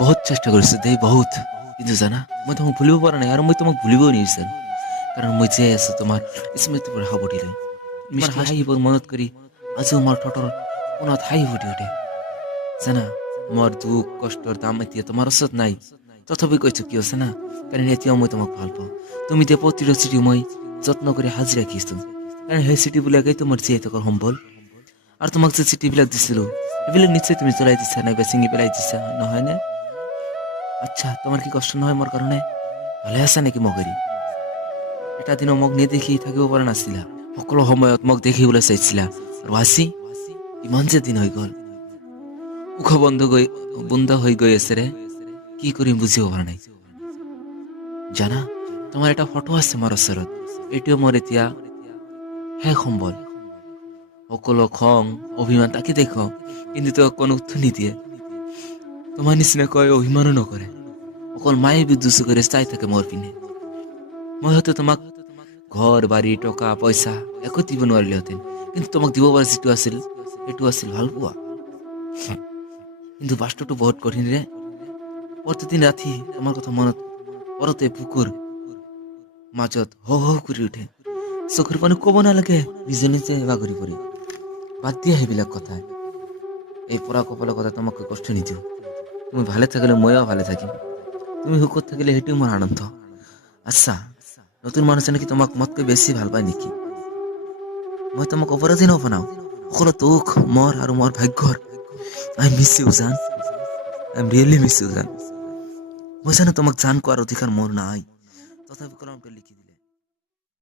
বহুত চেষ্টা কৰিছো দেই বহুত, কিন্তু জানা মই তোমাক ভুলিব পৰা নাই আৰু মই তোমাক ভুলিবও নিবিচাৰো, কাৰণ মই জীয়াই আছো তোমাৰ স্মৃতিৰ পৰা সাৱটিলৈ। তোমাৰ হাঁহিবোৰ মনত কৰি আজিও মোৰ ঠোঁটৰ কোণত হাঁহি ফুটি উঠে। জানা মোৰ দুখ কষ্টৰ দাম এতিয়া তোমাৰ ওচৰত নাই, তথাপি কৈছো কিয় জানা, কাৰণ এতিয়াও মই তোমাক ভাল পাওঁ। তুমি দিয়া প্ৰতিটো চিঠি মই যত্ন কৰি সাজি ৰাখিছো, কাৰণ সেই চিঠিবিলাকেই তোমাৰ জীয়াই থকাৰ সম্বল। আৰু তোমাক যে চিঠিবিলাক দিছিলো সেইবিলাক নিশ্চয় তুমি জ্বলাই দিছা নাইবা ছিঙি পেলাই দিছা, নহয় নে? আচ্ছা, তোমাৰ কি কষ্ট নহয় মোৰ কাৰণে? ভালে আছা নেকি মগেৰি? এটা দিনো মোক নেদেখি থাকিব পৰা নাছিলা, সকলো সময়ত মোক দেখিবলৈ চাইছিলা। আৰু আজি ইমান যে দিন হৈ গ'ল, উখ বন্ধ হৈ গৈ আছে ৰে, কি কৰিম বুজিব পৰা নাই। জানা তোমাৰ এটা ফটো আছে মোৰ ওচৰত, এইটোৱে মোৰ এতিয়া শেষ সম্বল। সকলো খং অভিমান তাকে দেখো, কিন্তু তেওঁক কোনো উত্তৰ নিদিয়ে। তোমাৰ নিচিনাকৈ অভিমানো নকৰে, অকল মায়ে বিদ্যুৎ কৰি চাই থাকে মোৰ পিনে। মই হয়তো তোমাক ঘৰ বাৰী টকা পইচা একো দিব নোৱাৰিলোহেঁতেন, কিন্তু তোমাক দিব পৰা যিটো আছিল সেইটো আছিল ভাল পোৱা। কিন্তু বাস্তৱটো বহুত কঠিন ৰে। প্ৰতিদিন ৰাতি তোমাৰ কথা মনত পৰতে বুকুৰ মাজত হৌ হৌ কৰি উঠে, চকুৰ পানী ক'ব নালাগে, নিজে নিজে বাগৰি পৰে। বাদ দিয়া সেইবিলাক কথা, এই পৰা কপালৰ কথা তোমাক কষ্ট নিদিওঁ। তুমি ভালে থাকিলে ময়ো ভালে থাকিম, তুমি সুখত থাকিলে সেইটোৱে মোৰ আনন্দ। আচ্ছা, নতুন মানুহজনে কি তোমাক মোতকৈ বেছি ভাল পায় নেকি? মই তোমাক অপৰাধী নবনাও, সকলো দুখ মোৰ আৰু মোৰ ভাগ্যৰ। আই মিছ ইউ জান, I am really miss you জান। মই জানো তোমাক জান কোৱাৰ অধিকাৰ মোৰ নাই, তথাপি কলমটো লিখি দিলে।